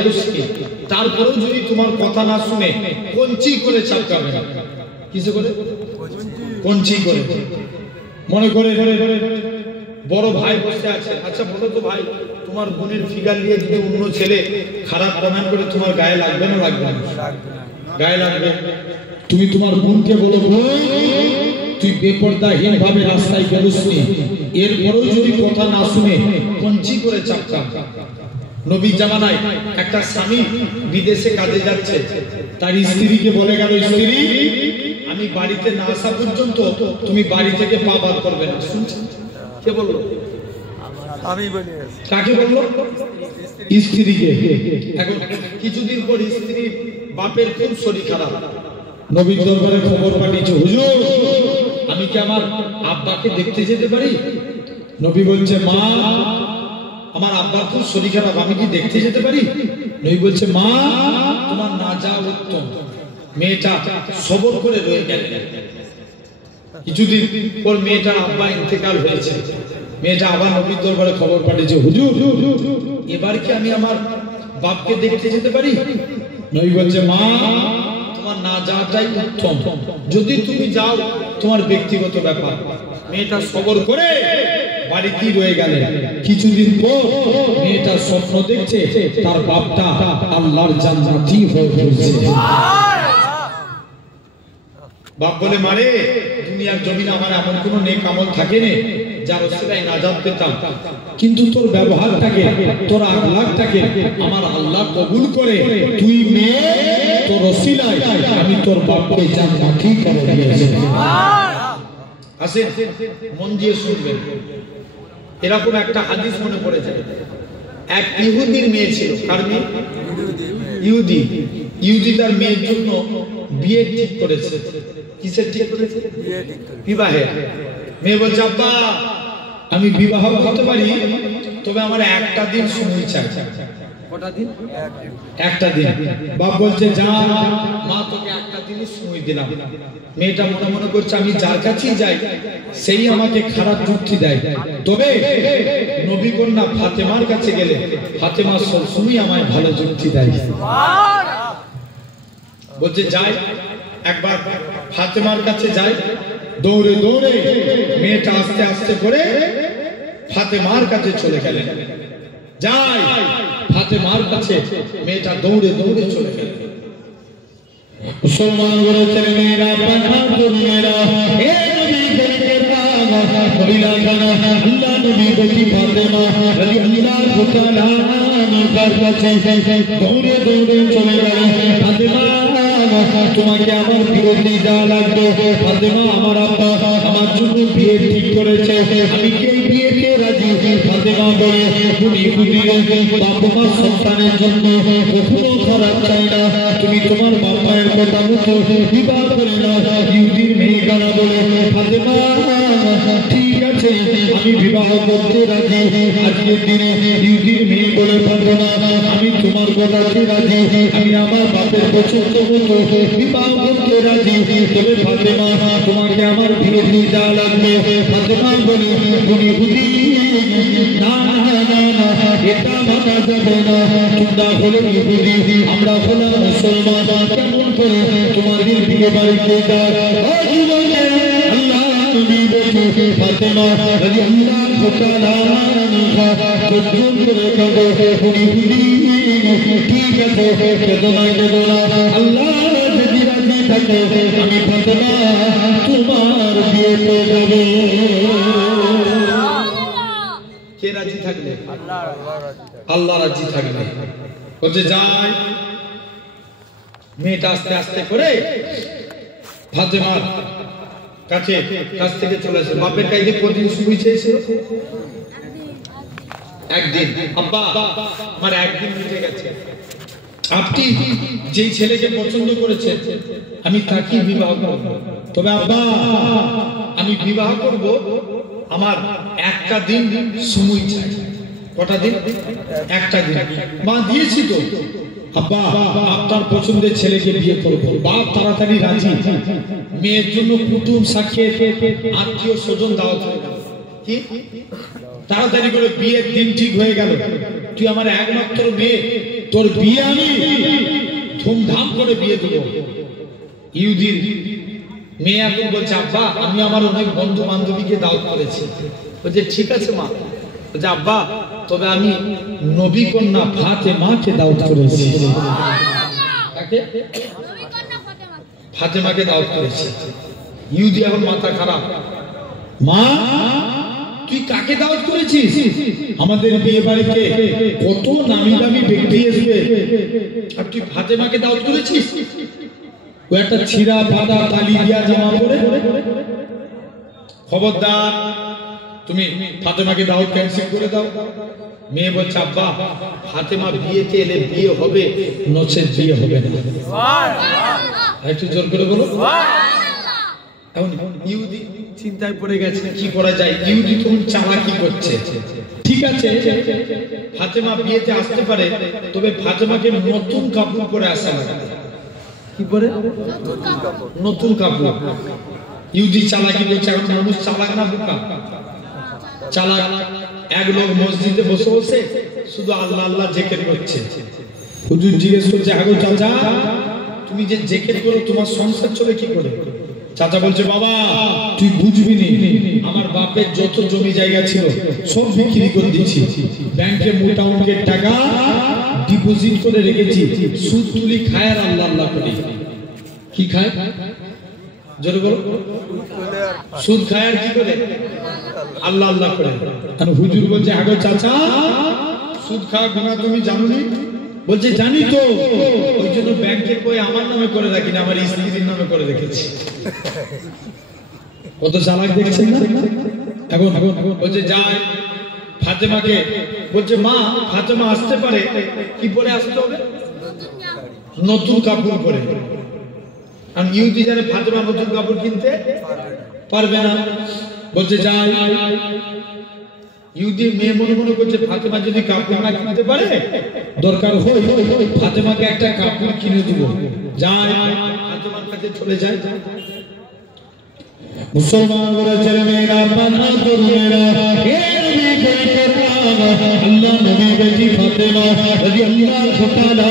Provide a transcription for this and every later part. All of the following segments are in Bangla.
বেরুসকে, তারপরেও যদি তোমার কথা না শুনে কঞ্চি করে চাপকাবে। কিসে করে? কঞ্চি করে। মনে করে বড় ভাই বসে আছে, আচ্ছা বলো তো ভাই, তোমার বোনের ফিগার নিয়ে যদি অন্য ছেলে খারাপ কমেন্ট করে তোমার গায়ে লাগবে না লাগবে না? গায়ে লাগবে। তুমি তোমার বোনকে বলো, তুই বেপরদাহীন ভাবে রাস্তায় বেরোসনি, এরপরেও যদি কথা না শুনে কঞ্চি করে চাপকা। নবীর জামানায় একটা স্বামী বিদেশে কাজে যাচ্ছে, তার স্ত্রীকে বলে গেল, স্ত্রী আমি বাড়িতে না আসা পর্যন্ত তুমি বাড়ি থেকে পা বার করবে না। শুনছেন? কে বললো? আমি বলি। কাকে বললো? স্ত্রীকে। এখন কিছুদিন পর স্ত্রী বাপের খুব শরীর খারাপ, নবীর দরবারে খবর পাঠিয়েছে, হুজুর আমি কি আমার আব্বাকে দেখতে যেতে পারি? নবী বলছে, মা আমার আব্বার খুব শরীর খারাপ, আমি কি দেখতে যেতে পারি? নবী বলছে, মা তোমার না যাওয়া উত্তম। মেয়েটা সবর করে রয়ে গেল। কিছুদিন পর মেয়েটার আব্বা ইন্তেকাল হয়েছে। মেয়েটা আবার নবীর দরবারে খবর পাঠিয়েছে, হুজুর এবার কি আমি আমার বাপকে দেখতে যেতে পারি? নবী বলছে, মা তোমার না যাওয়াটাই উত্তম, যদি তুমি যাও তোমার ব্যক্তিগত ব্যাপার। মেয়েটা সবর করে বাড়িতেই রয়ে গেল। কিছুদিন পর মেয়েটা স্বপ্ন দেখছে তার বাপটা আল্লাহর জান্নাতি হয়ে গেছে। বাপ বলে, মারে দুনিয়ার জমিনে আমার এমন কোন নেক আমল থাকে না যার ওসিলায় নাজাত পেতাম, কিন্তু তোর ব্যবহারটাকে, তোর আখলাকটাকে আমার আল্লাহ কবুল করে তুই মেয়ে, তোর ওসিলায় আমি তোর বাপকে জান্নাতি করে দিয়েছি। আসেন মন দিয়ে শুনবেন। এরকম একটা হাদিস মনে পড়েছে। এক ইহুদির মেয়ে ছিল। কার মেয়ে? ইহুদি। ইহুদি তার মেয়ের জন্য বিয়ে ঠিক করেছে। কিসের ঠিক করেছে? বিবাহের। মেয়ে বলছে, আব্বা আমি বিবাহ করতে পারি, তবে আমার একটা দিন সময় চাই। কটা দিন? একটা দিন। বাপ বলছে, যা মা তোকে একটা দিনই সময় দিলাম। মেয়েটা মনে মনে করছে, আমি যার কাছেই যাই সেই আমাকে খারাপ যুক্তি দেয়, তবে নবী কন্যা ফাতেমার কাছে গেলে ফাতেমা সবসময় আমায় ভালো যুক্তি দেয়। বলছে যাই, একবার ফাতেমার কাছে যাই। দৌড়ে দৌড়ে মেয়েটা আস্তে আস্তে করে ফাতেমার কাছে চলে গেলেন। যাই ফাতেমার কাছে, মেয়েটা দৌড়ে দৌড়ে চলে গেলেন। মুসলমান বলেছেন, মেয়েরা মেয়েরা আল্লাহ নবী বেটি ফাতেমা রাদিয়াল্লাহু তাআলা আনহার কাছে দৌড়ে দৌড়ে চলে গেলেন। ফাতেমা তোমাকে আমার বিরতি দেওয়া লাগবে। ফাতেমা আমার আব্বা আমার জন্য বিয়ে ঠিক করেছে, আমি কি বিয়েতে রাজি? ফাতেমা বলে, তুমি বাবা মা সন্তানের জন্য কখনো খারাপ চাই না, তুমি তোমার বাবার কথা মতো বিবাহ করে না। ইহুদির মেয়ে গানা বলে, ফাতেমা ঠিক আছে আমি বিবাহ করতে রাজি। আজকের দিনে ইহুদির মেয়ে বলে, ফাতেমা আমি তোমার কথাতে রাজি, আমি আমার বাপের পছন্দ মতো বিবাহ করতে রাজি, তবে ফাতেমা তোমাকে আমার বিরতি দেওয়া লাগবে। ফাতেমা বলে, ইহুদি না না না না, এটা মানা যাবে না, তোমরা হলো ইহুদি, আমরা হলাম মুসলমান, কেমন করে তোমাদের দিকে বাড়িতে যায়? আল্লাহ নবী বলে, ফাতেমা রাদিয়াল্লাহু তাআলা আনহা প্রথম করে কাঁদে, ইহুদি ঠিক আছে কেদনা কেদনা, আল্লাহ যদি রাজি থাকে আমি ফাতেমা তোমার বিয়েতে যাব। কে রাজি থাকবে? আল্লাহ রাজি থাকবে। বলছে যাই। মেয়েটা আস্তে আস্তে করে ফাতেমার কাছ থেকে চলে আসে। বাপের কাছে কতদিন সময় চেয়েছিল? একদিন। আব্বা আমার একদিন মিটে গেছে, আপনি যেই ছেলেকে পছন্দ করেছেন আমি তাকে বিবাহ করব, তবে আব্বা আমি বিবাহ করব, আমার একটা দিন সময় চাই। কটা দিন? একটা দিন। মা দিয়েছি তো আব্বা, আপনার পছন্দের ছেলেকে বিয়ে করব। বাপ তাড়াতাড়ি রাজি। মেয়ের জন্য কুটুম সাক্ষাৎ আত্মীয় স্বজন দাওয়াত হয়ে গেল। কি তাড়াতাড়ি করে বিয়ের দিন ঠিক হয়ে গেল। তুই আমার একমাত্র মেয়ে, তোর বিয়ে আমি ধুমধাম করে বিয়ে দেবো। ইহুদির মেয়ে এখন বলছে, আব্বা আমি আমার অনেক বন্ধু বান্ধবীকে দাওয়াত করেছি। বলছে ঠিক আছে মা। বলছে আব্বা তবে আমি নবী কন্যা ফাতেমাকে দাওয়াত করেছি। কাকে? ফাতেমাকে দাওয়াত করেছি। ইহুদি এখন মাথা খারাপ, মা তুই কাকে দাওয়াত করেছিস? আমাদের বিয়ে বাড়িতে কত নামি দামি ব্যক্তি আসবে, আর তুই ফাতেমাকে দাওয়াত করেছিস? ও একটা ছিঁড়া ফাটা কালি দিয়া জামা পরে। খবরদার তুমি ফাতেমাকে দাওয়াত ক্যান্সেল করে দাও। মেয়ে বলছে আব্বা ফাতেমা বিয়েতে এলে বিয়ে হবে, নচেত বিয়ে হবে না। একটু জোর করে বলো। এখন ইহুদি চিন্তায় পড়ে গেছে কি করা যায়। ইহুদি তখন চালাকি করছে। ঠিক আছে ফাতেমা বিয়েতে আসতে পারে, তবে ফাতেমাকে নতুন কাপড় পরে আসা লাগবে। কি পরে? নতুন কাপড়। ইহুদি চালাকি করছে। এখন মানুষ চালাক না বোকা? চালাক। এক লোক মসজিদে বসে বসে শুধু আল্লাহ আল্লাহ জিকির করছে। হুজুর জিজ্ঞেস করছে, আগো চাচা তুমি যে জিকির করো তোমার সংসার চলে কি করে? চাচা বলছে, বাবা তুই বুঝবি নি, আমার বাপের যত জমি জায়গা ছিল সব বিক্রি করে দিয়েছি, ব্যাংকে মোটা অঙ্কের টাকা ডিপোজিট করে রেখেছি, সুদ তুলি খায় আর আল্লাহ আল্লাহ করি। কি খায়? জোরে বলো। সুদ খায় আর কি করে? আল্লাহ আল্লাহ করে। আর হুজুর বলছে, আগো চাচা সুদ খাওয়া গুনাহ তুমি জানো নি? বলছে জানি তো, ওই জন্য ব্যাংকের বই আমার নামে করে রাখি না, আমার স্ত্রীর নামে করে রেখেছি। কত চালাক দেখছেন না? এখন বলছে যাই ফাতেমাকে, বলছে মা ফাতেমা আসতে পারে, কি পরে আসতে হবে? নতুন কাপড় পরে। আর ইহুদি জানে ফাতেমা নতুন কাপড় কিনতে পারবে না। বলছে যাই। ইহুদি মেয়ে মনে মনে করছে ফাতেমা যদি কাপড় না কিনতে পারে, দরকার হয় ফাতেমাকে একটা কাপড় কিনে দিব। যায় ফাতেমার কাছে চলে যায়। মুসলমানরা ছেলে মেয়েরা পানা তরুণেরা আল্লাহ নবী বেটি ফাতেমা রাদিয়াল্লাহু তাআলা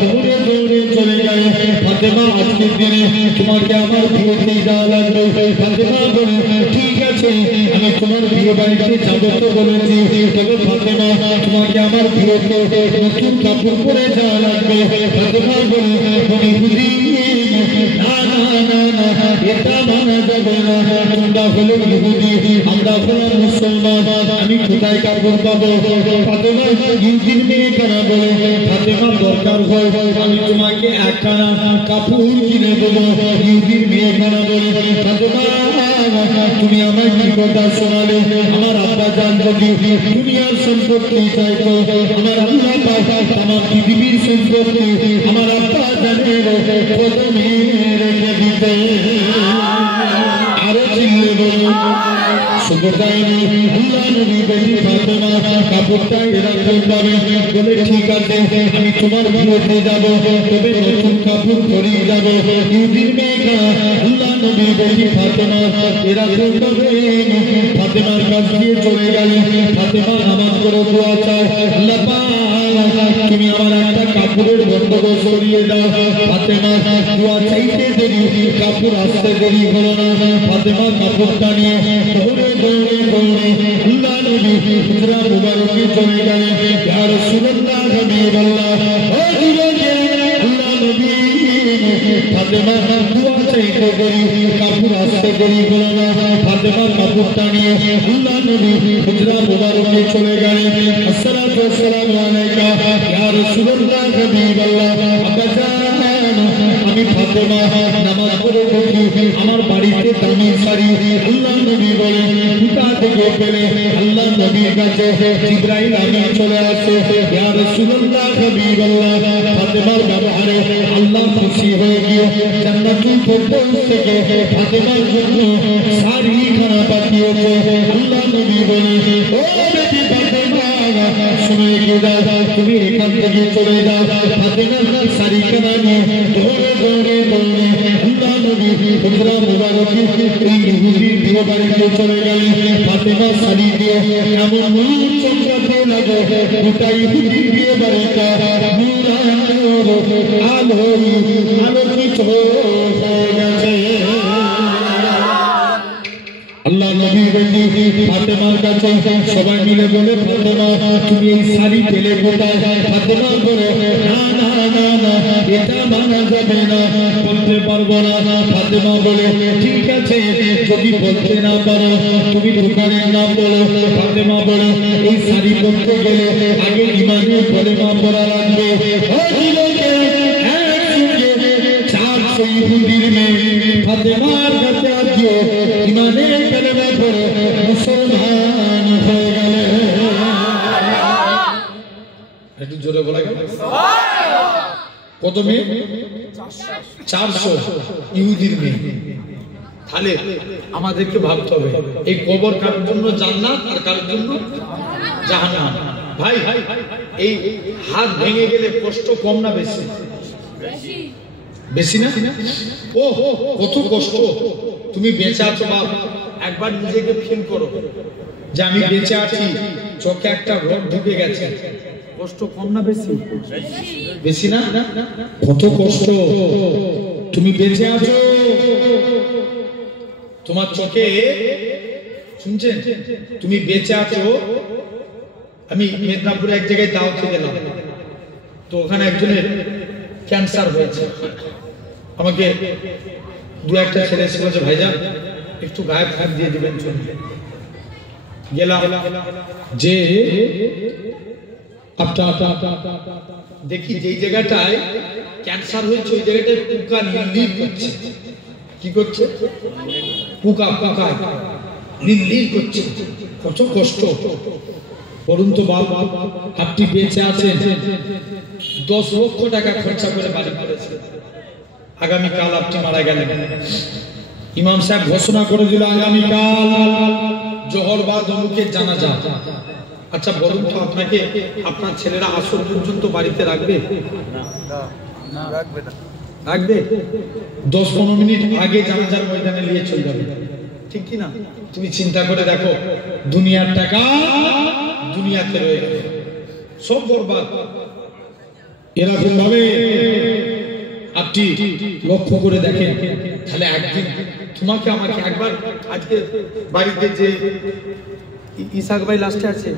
দৌড়ে দৌড়ে চলে গেল। ফাতেমা আজকের দিনে তোমাকে আমার বিয়েতে যাওয়া লাগবে। ফাতেমা বলে ঠিক আছে আমি তোমার বিয়ে বাড়িতে যাবো তো বলেছি, তবে ফাতেমা তোমাকে আমার বিয়েতে নতুন কাপড় পরে যাওয়া লাগবে। ফাতেমা বলে তুমি বুঝি না না না না এটা মানা যাবে না, তোমরা হলো ইহুদি আমরা হলো মুসলমান, আমি কোথায় কাপড় পাবো? ফাতেমা ইহুদির মেয়ে কেনা বলে ফাতেমা দরকার হয় আমি তোমাকে একখানা কাপড় কিনে দেবো। ইহুদির মেয়ে কেনা বলে ফাতেমা তুমি আমায় কি কথা শোনালে? আমার আব্বা জান যদি দুনিয়ার সম্পত্তি চাইতো, আমার আল্লাহ পাক আমার পৃথিবীর সম্পত্তি আমার আব্বা জানের প্রথমে রেখে দিতে। আরো চিনলে বলুন শুধু তাই নয়, আল্লাহ নবী বেটি ফাতেমা কাপড়টা এরকম ভাবে বলে ঠিক আছে আমি তোমার বিয়েতে যাব, তবে নতুন কাপড় পরিয়ে যাব। ইহুদির মেয়েটা আল্লাহ নবী বেটি ফাতেমা এরকম ভাবে ফাতেমার কাছ দিয়ে চলে গেল। ফাতেমা নামাজ করে দোয়া চায়, আল্লাহ পাক তুমি আমার একটা কাপড়ের বন্দোবস্ত করিয়ে দাও। ফাতেমা দোয়া চাইতে দেরি, কাপড় আসতে দেরি হলো না। ফাতেমা কাপড়টা নিয়ে দৌড়ে দৌড়ে দৌড়ে আল্লাহ নবী হুজরা মুবারকে চলে গেলেন। ইয়া রাসূলুল্লাহ হাবিবাল্লাহ ও যুবকে আল্লাহ নবী ফাতেমা দোয়া চাইতে দেরি, কাপড় আসতে দেরি হলো না। ফাতেমা কাপড়টা নিয়ে আল্লাহ নবী হুজরা মুবারকে চলে গেলেন। আসসালাতু ওয়াসসালামু আলাইকা ইয়া রাসূলুল্লাহ হাবিবাল্লাহ। আমি ফাতেমা নামাজ পড়ে দেখি আমার বাড়িতে দামি শাড়ি। আল্লাহ নবী বলে কোথা থেকে পেলে? আল্লাহ নবীর কাছে জিবরাইল আমিন চলে আসে। ইয়া রাসূলুল্লাহ হাবিবাল্লাহ ফাতেমার ব্যবহারে আল্লাহ খুশি হয়ে গিয়ে জান্নাতুল ফেরদৌস থেকে ফাতেমার জন্য শাড়ি খানা পাঠিয়েছে। আল্লাহ নবী বলে ও বেটি ফাতেমা শুনে কি দাও, তুমি এখান থেকে চলে যাও। ফাতেমার শাড়ি খানা নিয়ে দৌড়ে দৌড়ে দৌড়ে আল্লাহ নবী হুজরা মুবারকে এই ইহুদির বিয়ে বাড়িতে চলে গেলেন। ফাতেমা শাড়ি দিয়ে এমন চমকাতে লাগো গোটাই বিয়ে বাড়িটা আলোকিত হয়ে গেছে। আল্লাহ নবী বলি ফাতেমার কাছে সবাই মিলে বলে ফাতেমা তুমি এই শাড়ি পেলে কোথায়? ফাতেমা বলে না না না না এটা মানা যাবে না, বলতে পারবো না। ফাতেমা বলে ঠিক আছে যদি বলতে না পারো তুমি দোকানের নাম বলো। ফাতেমা বলে এই শাড়ি পরতে গেলে আগে ইমানি কলেমা পড়া লাগবে। ফাতেমার কাছে আসিও ইমানের কলেমা পড়ে মুসলমান হয়ে গেল। একটু জোরে বলা গেল। কত মেয়ে? 400 ইহুদির মেয়ে। তাহলে আমাদেরকে ভাবতে হবে এই কবর কার জন্য জান্নাত আর কার জন্য জাহান্নাম। ভাই এই হাত ভেঙে গেলে কষ্ট কম না বেশি? বেশি না? ও কত কষ্ট। তুমি বেঁচে আছো বাপ, একবার নিজেকে ফিল করো যে আমি বেঁচে আছি, চোখে একটা রড ঢুকে গেছে। কষ্ট কম না বেশি? বেশি না? কত কষ্ট। তুমি বেঁচে আছো, তোমার চোখে, শুনছেন, তুমি বেঁচে আছো। আমি মেদিনীপুরে এক জায়গায় দাওয়াতে গেলাম, তো ওখানে একজনের ক্যান্সার হয়েছে। আমাকে দু একটা ছেলে এসে বলছে ভাইজান একটু গায়ে হাত দিয়ে দিবেন। গেলাম, যে দেখি যেই জায়গাটায় ক্যান্সার হয়েছে ওই জায়গাটায় পোকা নীল করছে। কি করছে? পোকা পোকা নীল করছে। কত কষ্ট। বলুন তো বাবা, আপনি বেঁচে আছেন, 10 লক্ষ টাকা খরচা করে বাড়ি করেছে, আগামীকাল আপনি মারা গেলেন। ইমাম সাহেব ঘোষণা করে দিল আগামীকাল জোহর বা অমুকের জানাজা। আচ্ছা বলুন তো আপনাকে আপনার ছেলেরা আসর পর্যন্ত বাড়িতে রাখবে? রাখবে? 10-15 মিনিট আগে জানাজার ময়দানে নিয়ে চলে যাবে, ঠিক কি না? তুমি চিন্তা করে দেখো, দুনিয়ার টাকা দুনিয়াতে রয়ে গেল, সব বরবাদ। এরকম ভাবে আপনি লক্ষ্য করে দেখেন, তাহলে একদিন তোমাকে আমাকে একবার, আজকে বাড়িতে যে ইসাক ভাই লাস্টে আছে,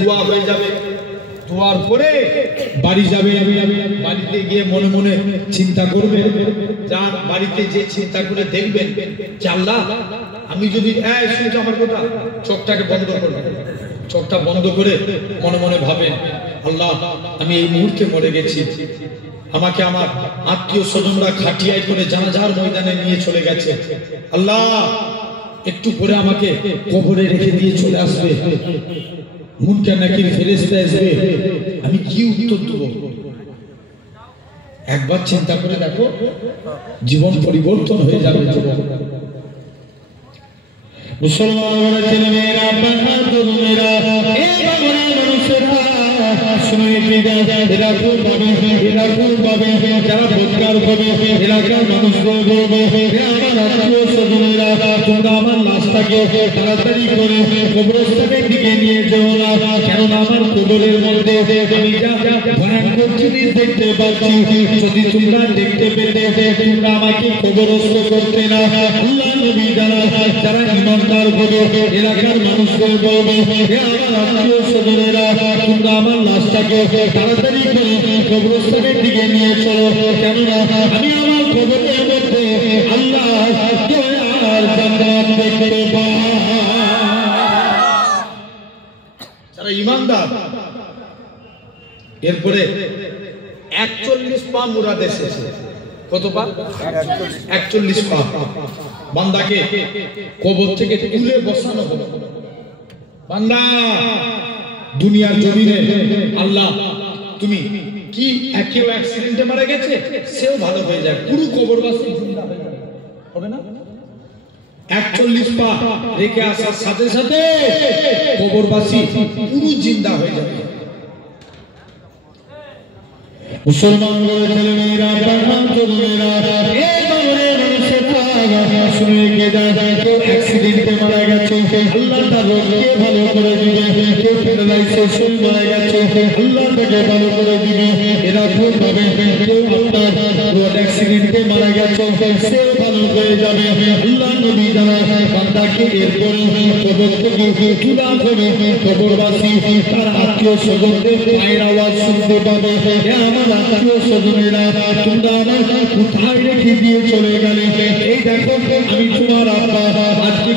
দোয়া হয়ে যাবে, দোয়ার পরে বাড়ি যাবে, বাড়িতে গিয়ে মনে মনে চিন্তা করবে, যার বাড়িতে যে চিন্তা করে দেখবেন যে আল্লাহ আমি যদি শুনছি আমার কথা, চোখটাকে বন্ধ করবে, চোখটা বন্ধ করে মনে মনে ভাবেন আল্লাহ আমি এই মুহূর্তে মরে গেছি, আমাকে আমার আত্মীয় স্বজনরা খাটিয়ায় করে জানাজার ময়দানে নিয়ে চলে গেছে, আল্লাহ একটু পরে আমাকে কবরে রেখে দিয়ে চলে আসবে, মুনকার নাকির ফেরেশতা আসবে, আমি কি উত্তর দেব? একবার চিন্তা করে দেখো, জীবন পরিবর্তন হয়ে যাবে। মুসলমান ছেলেমেয়েরা, বাহাদুরেরা, যারা ভোটকার হবে এলাকার মানুষদের বলবে আমার আত্মীয় স্বজনেরা তোমরা আমার লাশটাকে তাড়াতাড়ি করে কবরস্থানের দিকে নিয়ে যেও না, কেননা আমার কবরের মধ্যে আমি যা ভয়ঙ্কর জিনিস দেখতে পাচ্ছি, যদি তোমরা দেখতে পেতে তোমরা আমাকে কবরস্থ করতে না। আল্লাহ নবী যারা ইমানদার হবে এলাকার মানুষদের বলবে আমার আত্মীয় স্বজনেরা তোমরা আমার লাশটাকে তাড়াতাড়ি করে কবরস্থানের দিকে নিয়ে চলো, কেননা আমি আমার কবরের মধ্যে আল্লাহ দয়ার জান্নাত দেখতে পাই। যারা ঈমানদার, এরপরে 41 পা মুরাদ এসেছে। কত পা? 41 পা। বান্দাকে কবর থেকে তুলে বসানো হলো। বান্দা দুনিয়ার জমিনে আল্লাহ তুমি কি কেউ অ্যাক্সিডেন্টে মারা গেছে সেও ভালো হয়ে যায়, পুরো কবরবাসী জিন্দা হয়ে যাবে, হবে না? 41 পা রেখে আসার সাথে সাথে কবরবাসী পুরো জিন্দা হয়ে যাবে। মুসলমান ছেলেমেয়েরা, বাহাদুরেরা, এই কবরের মানুষেরা শুনে কে যায়, কেউ অ্যাক্সিডেন্টে মারা গেছে, আল্লাহ তার রোগকে ভালো করে দিবে কেউ প্যারালাইসিস হয়ে মারা গেছে আল্লাহ তাকে ভালো করে দিবে এরকম ভাবে কেউ আপনার রোড অ্যাক্সিডেন্টে মারা গেছে সেও ভালো হয়ে যাবে আল্লাহ নবী জানা বান্দাকে এরপরে কবর থেকে তুলা হবে কবরবাসী তার আত্মীয় স্বজনদের পায়ের আওয়াজ শুনতে পাবে আমার আত্মীয় স্বজনেরা তোমরা আমার কোথায় রেখে দিয়ে চলে গেলে এই দেখো আমি তোমার আব্বা আজকে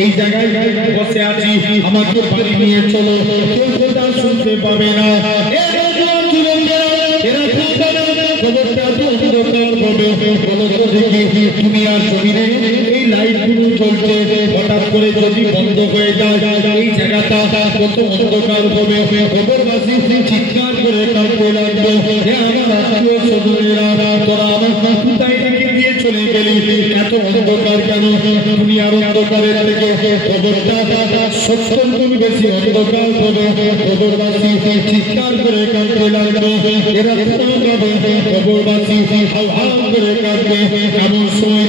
এই জায়গায় বসে আছি আমাকে বাড়ি নিয়ে চলো কেউ কথা শুনতে পাবে না তুমি আর জমিনে এই লাইটগুলো চলছে হঠাৎ করে যদি বন্ধ হয়ে যায় এই জায়গাটা কত অন্ধকার হবে খবরবাসী চিৎকার করে কাঁদতে লাগবে আমার আত্মীয় স্বজনেরা তোরা আমার কোথায় রেখে দিয়ে চলে গেলি এত অন্ধকার কেন দুনিয়ার অন্ধকারের থেকে খবরটা 70 গুণ বেশি অন্ধকার হবে খবরবাসী চিৎকার করে কাঁদতে লাগবে এরা খবরবাসী হাও করে কাঁদবে এমন সময়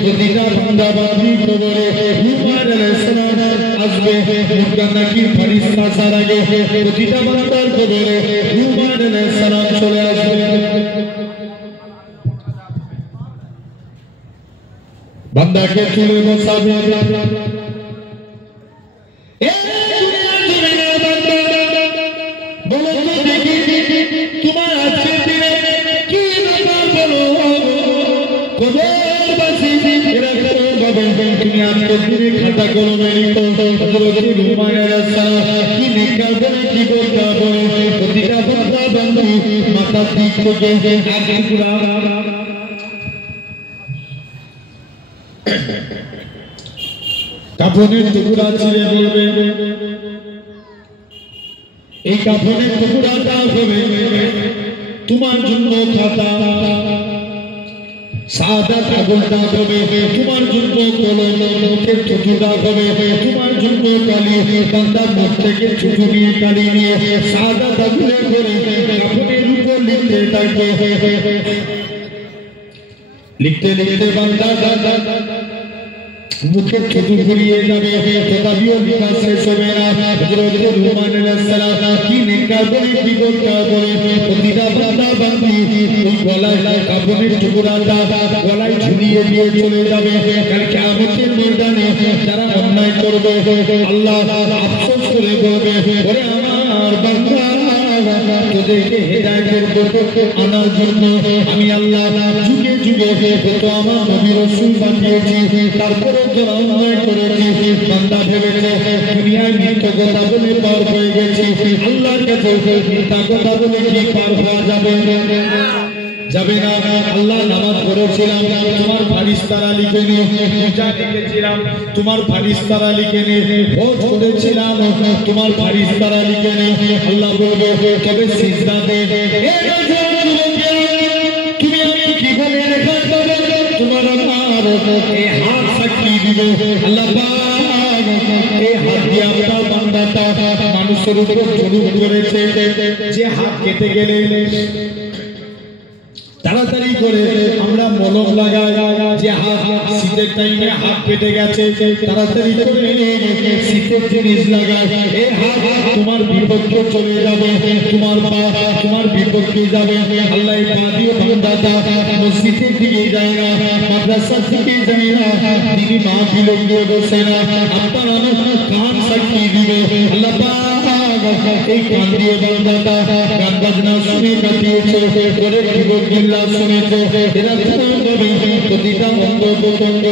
প্রতিটা বান্দা বান্দি কবরে হুমায়ুন আলাইহিস সালাম আসবে নাকি ফেরেশতা আসার আগে প্রতিটা বান্দার কবরে হুমায়ুন আলাইহিস সালাম চলে আসবে বান্দাকে তুলে বসাবে বলো তো দেখি তোমার আজকে দিনে কি ব্যাপার বলো কবরবাসী এরকম ভাবে তুমি আজকে দিনে খাতা কলমে লিখো হযরত হুমায়ুন আলাইহিস সালাম কি নেকার বলে কি বলতে বলে প্রতিটা বান্দা বান্দি মাথা দিক থেকে এক টুকরা কাফনের টুকরা ছিঁড়ে বলবে এই কাফনের টুকরাটা হবে তোমার জন্য খাতা সাদা কাগজটা হবে তোমার জন্য কলম মুখের টুকরা হবে তোমার জন্য কালি বান্দার মুখ থেকে ছুটু নিয়ে কালি নিয়ে সাদা দাগুলে করে কাফনের উপর লিখতে থাকবে লিখতে লিখতে বান্দা মুখের ছুটু ঘুরিয়ে যাবে তথাপিও লেখা শেষ হবে না হযরত হুমায়ুন আলাইহিস সালাম কি নেকার বলে কি বলতে বলে প্রতিটা বান্দা বান্দি ওই গলায় কাফনের টুকরাটা গলায় ঝুলিয়ে দিয়ে চলে যাবে কাল কিয়ামতের ময়দানে যারা অন্যায় করবে আল্লাহ আফসোস করে বলবে ওরে আমার বান্দা তোদেরকে হেদায়েতের পথে আনার জন্য আমি আল্লাহ যুগে যুগে কত আমার নবী রাসূল পাঠিয়েছি তারপরে যারা অন্যায় করেছে বান্দা ভেবেছে দুনিয়ায় মিথ্যা কথা বলে পার হয়ে গেছে আল্লাহর কাছে মিথ্যা কথা বলে কি পার হওয়া যাবে যাবে না আল্লাহ নামাজ পড়েছিলাম তোমার ফারিস্তারা লিখে নে পূজা লিখেছিলাম তোমার ফারিস্তারা লিখে নে ভোজ করেছিলাম তোমার ফারিস্তারা লিখে নে আল্লাহ বলবে তবে সিজদা দে তুমি আমি কিভাবে লেখা পাবে তোমার আমার এই হাত সাক্ষী দিবে আল্লাহ এই হাত দিয়ে আপনার বান্দাটা মানুষের উপর জুলুম করেছে যে হাত কেটে গেলে তাড়াতাড়ি করে আমরা মলম লাগাই যে হাত শীতের টাইমে হাত কেটে গেছে তাড়াতাড়ি করে শীতের জিনিস লাগাই এই হাত তোমার বিপক্ষে চলে যাবে তোমার পা তোমার বিপক্ষে যাবে আল্লাহ পা দিয়ে বান্দাটা মসজিদের দিকে যায় না মাদ্রাসার দিকে যায় না তিনি মাহফিলে গিয়ে বসে না আপনার আমার কান সাক্ষী দিবে আল্লাহ এই কান দিয়ে বান্দাটা গান বাজনা শুনে কাটিয়েছে করে জীবনগিল্লা শুনেছে এরা প্রতিটা অঙ্গ প্রত্যঙ্গ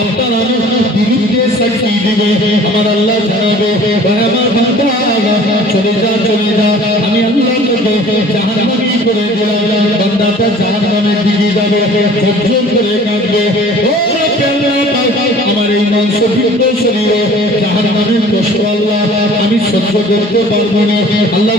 আপনার আমার বিরুদ্ধে সাক্ষী দিবে আমার আল্লাহ জানাবে আমার বান্দা চলে যা আমি আল্লাহ তোকে জাহান্নামী করে দিলাম বান্দাটা জাহান্নামের দিকে যাবে সহ্য করে কাঁদবে আমার এই মাংস পিণ্ড শরীরে জাহান্নামের কষ্ট আল্লাহ আমি সহ্য করতে পারবো না আল্লাহ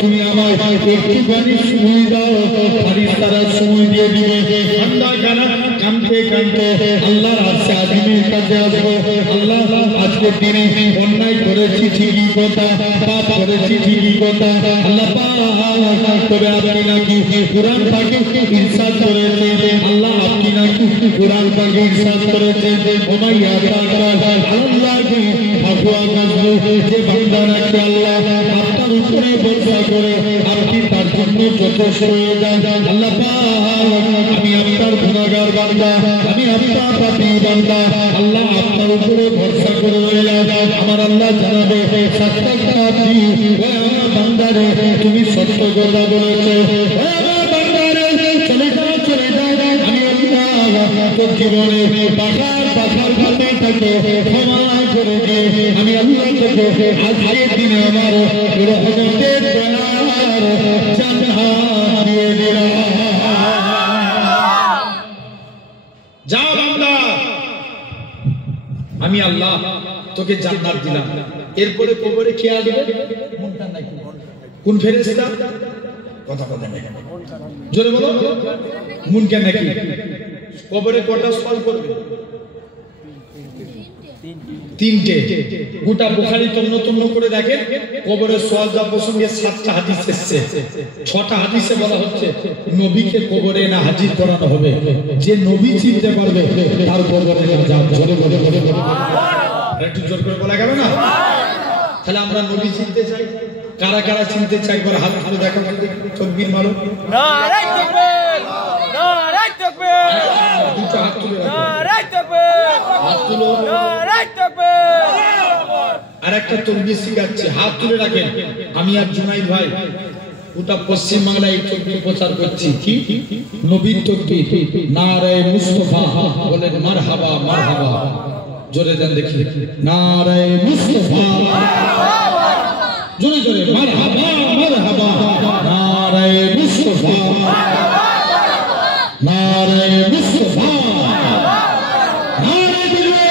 তুমি আমার আমায় একটুখানি সময় দাও, ফারিস্তারা সময় দিয়ে দিবে। বান্দা কানা কাঁদতে কাঁদতে আল্লাহর আরশে আজিমের কাছে আসবো। আল্লাহ, আজকের দিনে অন্যায় করেছি ঠিকই কথা, পাপ করেছি ঠিকই কথা, আল্লাহ পাক, তবে আপনি নাকি কুরআন পাকে ইরশাদ করেছেন, আল্লাহ আপনি নাকি কুরআন পাকে ইরশাদ করেছেন, ওমাইয়া তাআলা আল্লাহকে আফওয়া কাজু, যে বান্দা নাকি আল্লাহ আপনার উপরে ভরসা করে আপনি তার জন্য যথেষ্ট হয়ে যান। আল্লাহ পাক, আমি আপনার গুনাহগার বান্দা, আমি আপনার পাপী বান্দা, আল্লাহ আপনার উপরে ভরসা করে রইলাম। আমার আল্লাহ জানাবে সত্যি আমার বান্দারে তুমি সত্য কথা বলেছো, আমার বান্দারে চলে যাও চলে যাও, আমি আল্লাহ তোর জীবনে পাখার পাখার ভাবনাটাকে ক্ষমা করে দিয়ে আমি আল্লাহ তোকে আজকের দিনে আমার রহমতের দয়ার জান্নাত দিয়ে দিলাম। যাও বান্দা, আমি আল্লাহ তোকে জান্নাত দিলাম। এরপরে কবরে কে আসবে? কোন ফেরেশতা? কথা বলে না, জোরে বলো। মুনকার নাকি? কবরে কটা সওয়াল করবে? তিনটে। গোটা বুখারী তন্ন তন্ন করে দেখে কবরের সওয়াল যা প্রসঙ্গে 7টা হাদিস এসেছে। 6টা হাদিসে বলা হচ্ছে নবীকে কবরে না হাজির করানো হবে, যে নবী চিনতে পারবে তার কবরে না যাবে। জোরে বলে একটু জোর করে বলা গেল না? তাহলে আমরা নবী চিনতে চাই, কারা কারা চিনতে চাই একবার হাত তুলে দেখো, তাকবীর মারো। নারে তাকবীর, নারে তাকবীর, দুটো হাত তুলে নারে তাকবীর, হাত তুলো নারে তাকবীর। আর একটা তাকবীর শিখাচ্ছে, হাত তুলে রাখেন। আমি আর জুনাইদ ভাই গোটা পশ্চিম বাংলায় এই তাকবীর প্রচার করছি। কি নবীর তাকবীর, নারে মুস্তাফা, বলেন মারহাবা মারহাবা, জোরে দেন দেখি, নারে মুস্তাফা, জোরে জোরে মারহাবা মারহাবা, নারে মুস্তাফা, নারে মুস্তাফা, নারে দিলে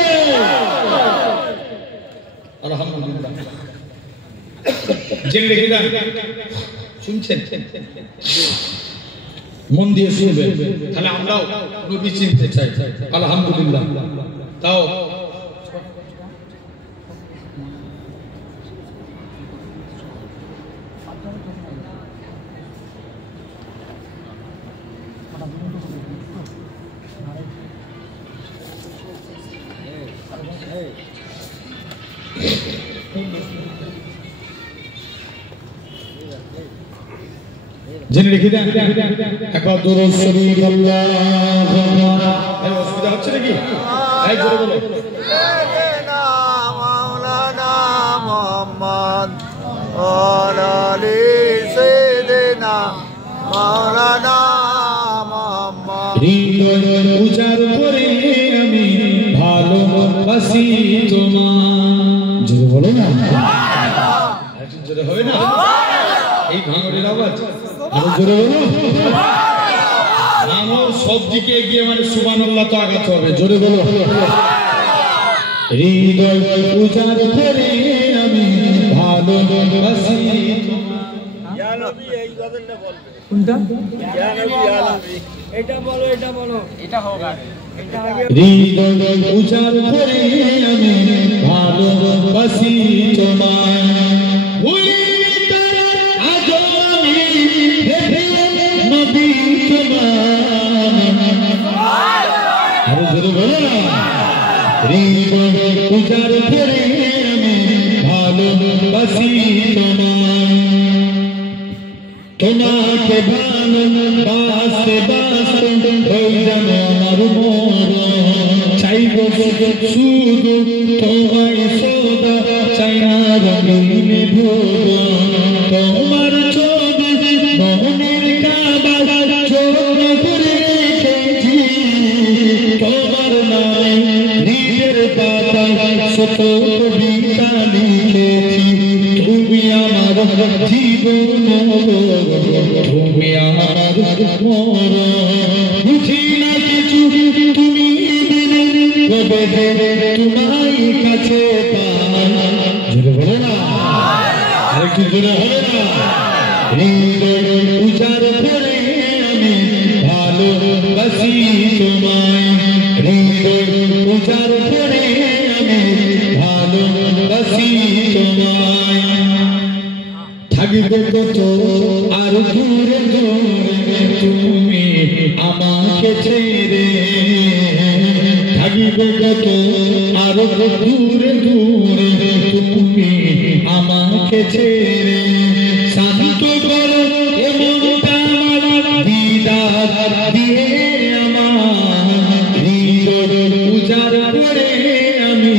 আলহামদুলিল্লাহ। জেনে রেখে দেন, শুনছেন? মন দিয়ে শুনবেন, তাহলে আমরাও নবী চিনতে চাই। আলহামদুলিল্লাহ। তাও জেনে রেখে দেন একবার দুরূদ শরীফ আল্লাহুম্মা। এই অসুবিধা হচ্ছে নাকি? এই জোরে বলো, সাইয়্যিদিনা মাওলানা মুহাম্মদ ওয়া আলি সাইয়্যিদিনা মাওলানা মুহাম্মদ। হৃদয় উজাড় করে আমি ভালোবাসি তোমায়। জোরে বলো না, একটু জোরে হবে না? এই ভাঙড়ের আওয়াজ আরো জোরে বলো। আমার সব দিকে এগিয়ে মানে সুবহানাল্লাহ তো আগাতে হবে। জোরে বলো। হৃদয় উজাড় করে আমি ভালোবাসি তোমায়। ইয়া নবী, এই গজলটা বলবে। কোনটা? ইয়া নবী, ইয়া নবী, এটা বলো, এটা বলো, এটা হোক। হৃদয় উজাড় করে আমি ভালোবাসি তোমায়। উজাড় করে আমি ভালোবাসি তোমায়। তোমাকে ভালোবাসতে বাসতে হয়ে যাবে আমার মরণ। চাইব শুধু তোমায় সদা, চাই না রঙিন ভুবন। তোমার ছবি মনের কাবা চোখ করে রেখেছি, তোমার নামে নিজের পাতায় শত কবিতা লিখেছি। তুমি আমার জীবন, তুমি আমার মরণ। বুঝি না কিছু তুমি বিনে, কবে তোমায় কাছে পাই। জোরে বলে না, আরেকটু জোরে হবে না? হৃদয় উজাড় করে আমি ভালোবাসি তোমায় হৃদয় উজাড় করে আমি ভালোবাসি তোমায় থাকবে কত আর দূরে দূরে তুমি আমাকে ছেড়ে থাকবে কত আর দূরে দূরে তুমি আমাকে ছেড়ে শান্ত করো এমনটা দিদার দিয়ে আমার হৃদয় উজাড় করে আমি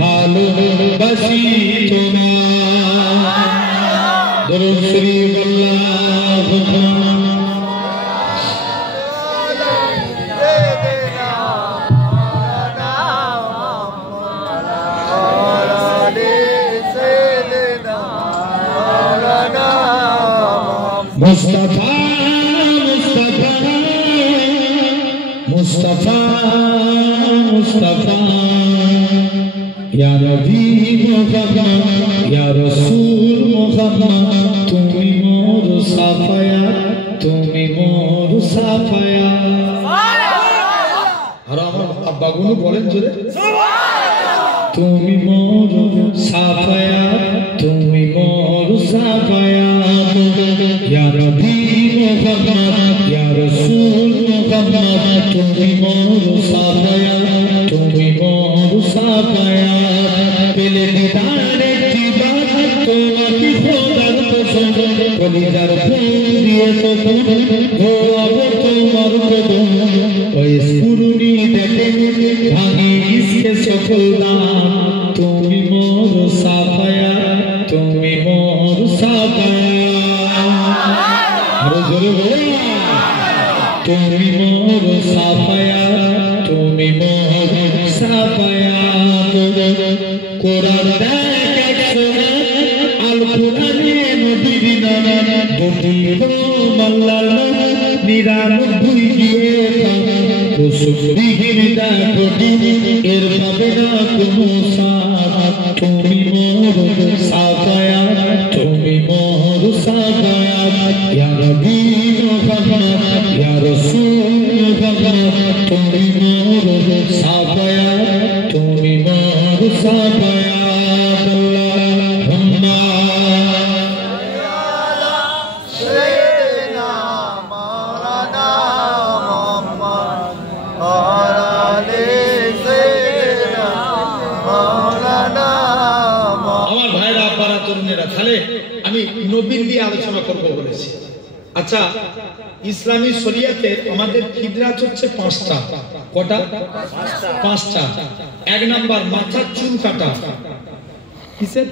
ভালোবাসি তোমায় দরুদ শরীফ আল্লাহুম্মা मुस्तफा मुस्तफा मुस्तफा मुस्तफा या नबी मुहम्मद या रसूल मुहम्मद তুমি মোর সাফায়া তুমি মোর সাফায়া আর আমার আব্বাগুলো বলেন জোরে সুবহানাল্লাহ তুমি মোর সাফায়া তুমি মোর সাফায়া या नबी मुहम्मद या रसूल मुहम्मद তুমি মোর সাফায়া তুমি মোর সাফায়া পেলে দিদারে জীবন তোমাকে খোদার কসম কলিজার ফুল দিয়ে তো ধোয়াবো তোমার কদম ওই স্ফুরণি দেখে ভাঙি ইসকে সকল দাম তুমি মোর সাফায়া তুমি মোর সাফায়া তুমি মোর সাফায়া তুমি মোর সাফায়া কোরআন দেখো আল কোরআনে নবীর নাম দুটি মাল্লাল 99 দিয়ে কুসুবিহীন দেখো এর পাবে না কোনো সাথ তুমি মোর সাফায়া তুমি মোর সাফায়া ইয়া নবী মুহাম্মদ ইয়া রাসূল মুহাম্মদ তুমি মোর সাফায়া তুমি মোর সাফায়া আল্লাহুম্মা আলা সাইয়্যিদিনা মাওলানা মুহাম্মদ ওয়া আলি সাইয়্যিদিনা মাওলানা আমার ভাইরা আপনারা তরুণেরা তাহলে আমি নবীর দিয়ে আলোচনা করব বলেছি আচ্ছা ইসলামী শরিয়াতে আমাদের ফিদরাত হচ্ছে 5টা কটা 5টা এক নাম্বার মাথার চুল কাটা কিসের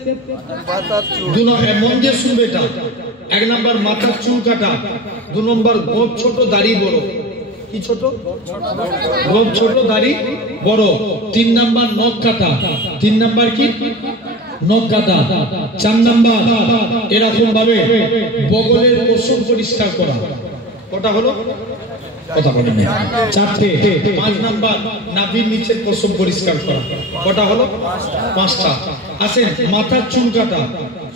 মাথার চুল দুই নম্বর মন দিয়ে শুনবে এটা এক নাম্বার মাথার চুল কাটা দুই নম্বর গোঁফ ছোট দাড়ি বড় কি ছোট গোঁফ ছোট দাড়ি বড় তিন নাম্বার নখ কাটা তিন নাম্বার কি নখ কাটা চার নাম্বার এরকম ভাবে বগলের পশম পরিষ্কার করা কটা হলো কথা বলেন চারটে পাঁচ নাম্বার নাভির নিচের পশম পরিষ্কার করা কটা হলো 5টা আসেন মাথার চুল কাটা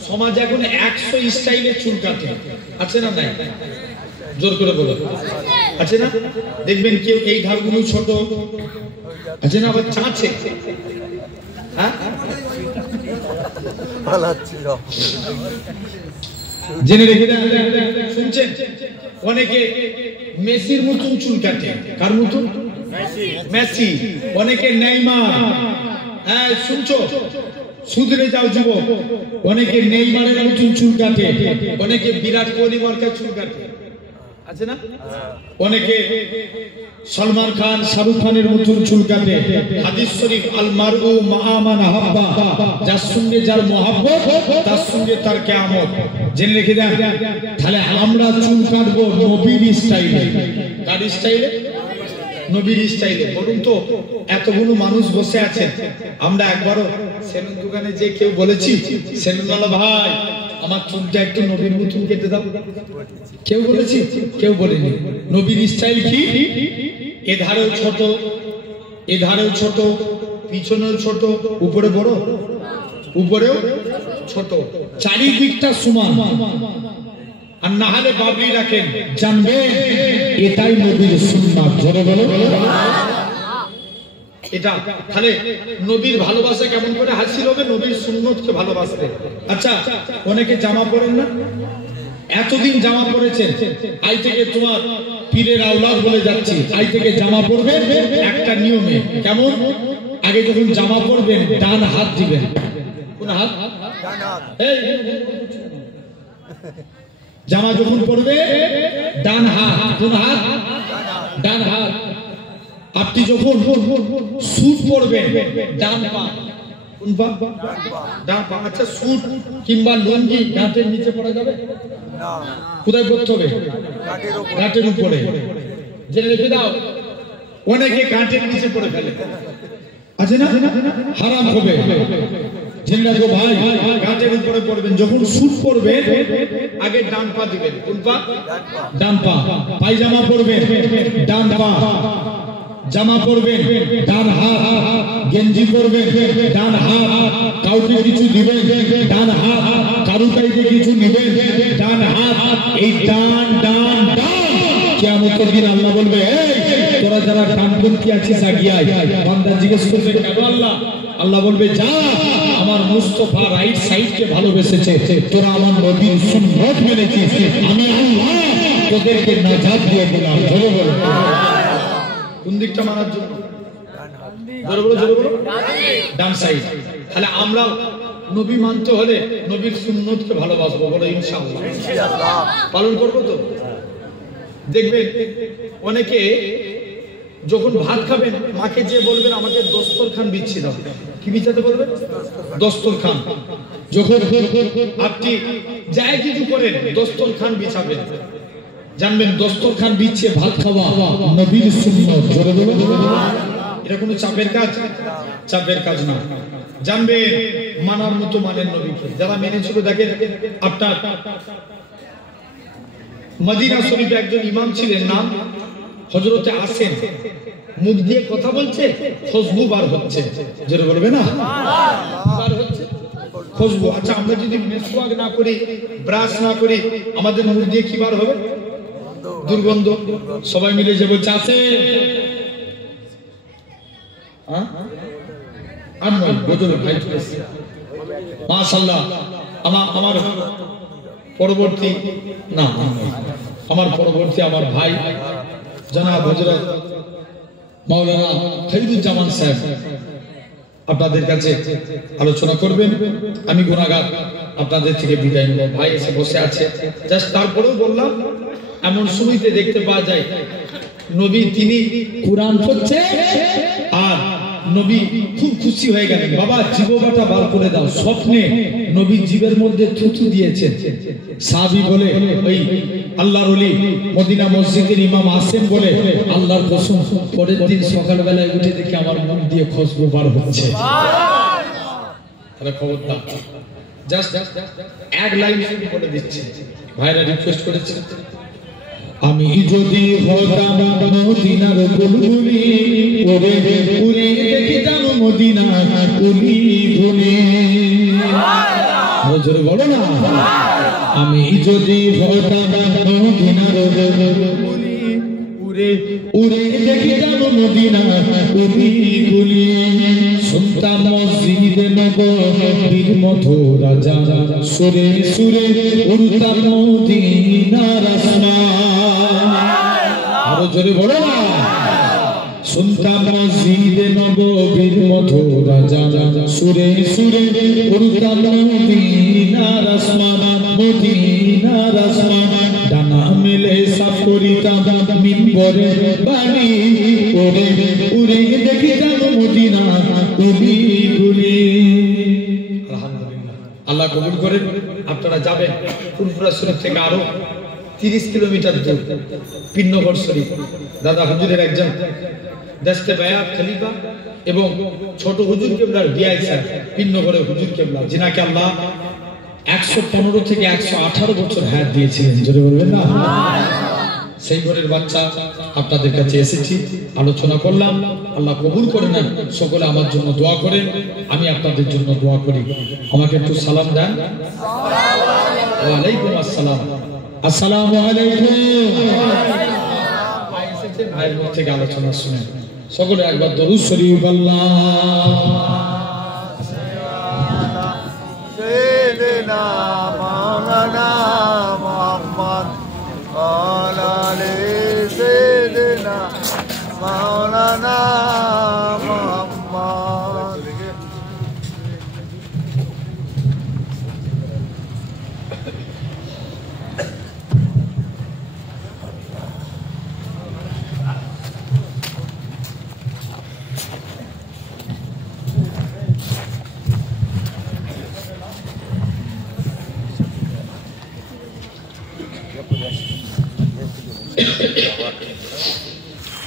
সমাজ এখন 100 স্টাইলে চুল কাটে আছে না নাই জোর করে বলো আছে না দেখবেন কেউ এই ধারগুলো ছোট আছে না আবার চাঁচে হ্যাঁ পালাচ্ছিল জেনে রেখে দেন শুনছেন অনেকে মেসির মতন চুল কাটে কার মতন মেসি অনেকে নেইমার হ্যাঁ শুনছো সুধরে যাও যুবক অনেকে নেইমারের মতন চুল কাটে অনেকে বিরাট কোহলি মার্কার চুল কাটে আছে না অনেকে সলমান খান শাহরুখ খানের মতন চুল কাটে হাদিস শরীফ আল মারউ মা মান হাব্বা যার সঙ্গে যার মহব্বত তার সঙ্গে তার কিয়ামত জেনে রেখে দেন তাহলে আমরা চুল কাটবো নবীর স্টাইলে কার স্টাইলে নবীর স্টাইলে বলুন তো এতগুলো মানুষ বসে আছে আমরা একবারও সেলুন দোকানে যে কেউ বলেছি সেলুনওয়ালা ভাই আমার চুলটা একটু নবীর মতন কেটে দাও কেউ বলেছি কেউ বলেনি নবীর স্টাইল কি এধারেও ছোট পিছনেও ছোট উপরে বড় উপরেও ছোট চারিদিকটা সমান আর না হলে বাবরি রাখেন, জানবেন এটাই নবীর সুন্নাত। জোরে বলো। এটা তাহলে নবীর ভালোবাসা কেমন করে হাসিল হবে? নবীর সুন্নতকে ভালোবাসতে। আচ্ছা, অনেকে জামা পরেন না, এতদিন জামা পরেছেন, আই থেকে তোমার পীরের আওলাদ বলে যাচ্ছি, আই থেকে জামা পরবে একটা নিয়মে। কেমন? আগে যখন জামা পরবেন ডান হাত দিবেন। কোন হাত? এই জামা যখন পরবে ডান হাত। কোন হাত? ডান হাত। আপনি যখন স্যুট পরবেন ডান পা। কোন পা? ডান পা। আচ্ছা, স্যুট কিংবা লুঙ্গি গাঁটের নিচে পড়া যাবে না। কোথায় পড়তে হবে? গাঁটের উপরে। জেনে রেখে দাও, অনেকে গাঁটের নিচে পড়ে ফেলে, আছে না? হারাম হবে। জেনে রাখো ভাই, গাঁটের উপরে পড়বেন। যখন স্যুট পরবে আগে ডান পা দিবেন। কোন পা? ডান পা। পায়জামা পরবেন ডান পা, জামা পরবেন ডান হাত, গেঞ্জি পরবেন ডান হাত, কাউকে কিছু দিবেন ডান হাত, কারু কাইতে কিছু নেবেন ডান হাত। এই ডান ডান ডান কিয়ামতের দিন আল্লাহ বলবে, এই তোরা যারা ডানপন্থী আছিস আগিয়ে আয়। বান্দা জিজ্ঞেস করবে, কেন আল্লাহ? আল্লাহ বলবে, যা, আমার মুস্তাফা রাইট সাইডকে ভালোবেসেছে, তোরা আমার নবীর সুন্নাত মেনেছিস, আমি আল্লাহ তোদেরকে নাজাত দিয়ে দিলাম। জোরে বলো। কোন দিকটা মানার জন্য? জোরে বলো, জোরে বলো। ডান সাইড। তাহলে আমরা নবী মানতে হলে নবীর সুন্নতকে ভালোবাসবো। বলো ইনশাআল্লাহ। পালন করবো তো? দেখবেন অনেকে যখন ভাত খাবেন মাকে যে বলবেন আমাকে দস্তরখান বিছিয়ে দাও। কি বিছাতে বলবেন? দস্তরখান। যখন আপনি যাই কিছু করেন দস্তরখান বিছাবেন, জানবেন দস্তরখান বিছিয়ে ভাত খাওয়া নবীর সুন্নাত। জোরে বলো। এটা কোনো চাপের কাজ? চাপের কাজ না। জানবেন মানার মতো মানেন নবীকে। যারা মেনেছিল, দেখেন আপনার মদিনা শরীফে একজন ইমাম ছিলেন, নাম হযরতে আসেন। মুখ দিয়ে কথা বলছে, খুশবু বার হচ্ছে। জোরে বলবে না? বার হচ্ছে খুশবু। আচ্ছা, আমরা যদি মেসওয়াক না করি, ব্রাশ না করি, আমাদের মুখ দিয়ে কি বার হবে? দুর্গন্ধ। সবাই মিলে যে বলছে আছে, আর নয় বদল ভাই চলেছে। মাশাআল্লাহ। আমার পরবর্তী না, আমার পরবর্তী আমার ভাই জনাব হযরত মাওলানা খৈরুজ্জামান সাহেব আপনাদের কাছে আলোচনা করবেন। আমি গুনাহগার, আপনাদের থেকে বিদায় নেব। ভাই এসে বসে আছে, জাস্ট তারপরেও বললাম, এমন সময়তে দেখতে পাওয়া যায় নবী তিনি কুরআন পড়ছে আর নবী খুব খুশি হয়ে গেলেন। বাবা জিহ্বাটা বার করে দাও। স্বপ্নে নবী জিহ্বার মধ্যে থুথু দিয়েছেন। সাহাবী বলে, ওই আল্লাহর ওলি মদিনা মসজিদের ইমাম আসেন বলে, আল্লাহর কসম পরের দিন সকালবেলায় উঠে দেখি আমার মুখ দিয়ে খুশবু বার হচ্ছে। তাহলে খবরদার, জাস্ট এক লাইন শুনে বলে দিচ্ছি। ভাইরা রিকোয়েস্ট করেছে, আমি যদি হতাম মদিনার বুলবুলি, ওরে উড়ে দেখিতাম মদিনা কুলি ভুলি। জোরে বলো না। আমি যদি হতাম মদিনার বুলবুলি, উড়ে উড়ে দেখিতাম মদিনা কুলি ভুলি। শুনতাম মসজিদে নববীর মধুর আযান, সুরে সুরে উড়তাম মদিনার আসমান। আরো জোরে বলো না। শুনতাম মসজিদে নববীর মধুর আযান, সুরে সুরে উড়তাম মদিনার আসমান, মদিনার আসমান। ডানা মেলে সাফ করিতাম মিম্বরে বাড়ি, ওরে উড়ে দেখিতাম মদিনা কুলি কুলি। আলহামদুলিল্লাহ, আল্লাহ কবুল করেন। আপনারা যাবেন ফুরফুরা শরীফ থেকে আরো 30 কিলোমিটার দূর পিন্নগর শরীফ। দাদা হুজুরের একজন দেশে বায়াত খলিফা এবং ছোট হুজুর কেবলার বিআই স্যার পিন্নগরের হুজুর কেবলা, যিনাকে আল্লাহ 115 থেকে 118 বছর হায়াত দিয়েছিলেন। জোরে বলবেন না। সেই ঘরের বাচ্চা আপনাদের কাছে এসেছি, আলোচনা করলাম। আল্লাহ কবুল করে নেন। সকলে আমার জন্য দোয়া করেন, আমি আপনাদের জন্য দোয়া করি। আমাকে একটু সালাম দেন। ওয়া আলাইকুম আসসালাম। আসসালামু আলাইকুম। ভাই এসেছে, ভাইয়ের মুখ থেকে আলোচনা শুনে সকলে একবার দরুদ শরীফ سيدنا مولانا محمد وعلى آله سيدنا مولانا محمد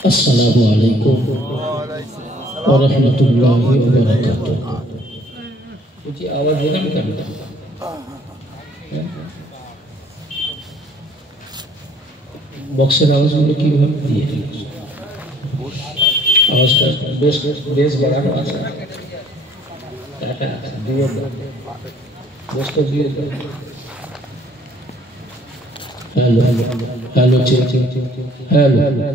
अस्सलामु अलैकुम व रहमतुल्लाहि व बरकातुहू। जी आवाज देना भी करता बॉक्सर आवाज में की भाग दिए आवाज का बेस बढ़ाना दिए बेस को दिए हेलो हेलो हेलो हेलो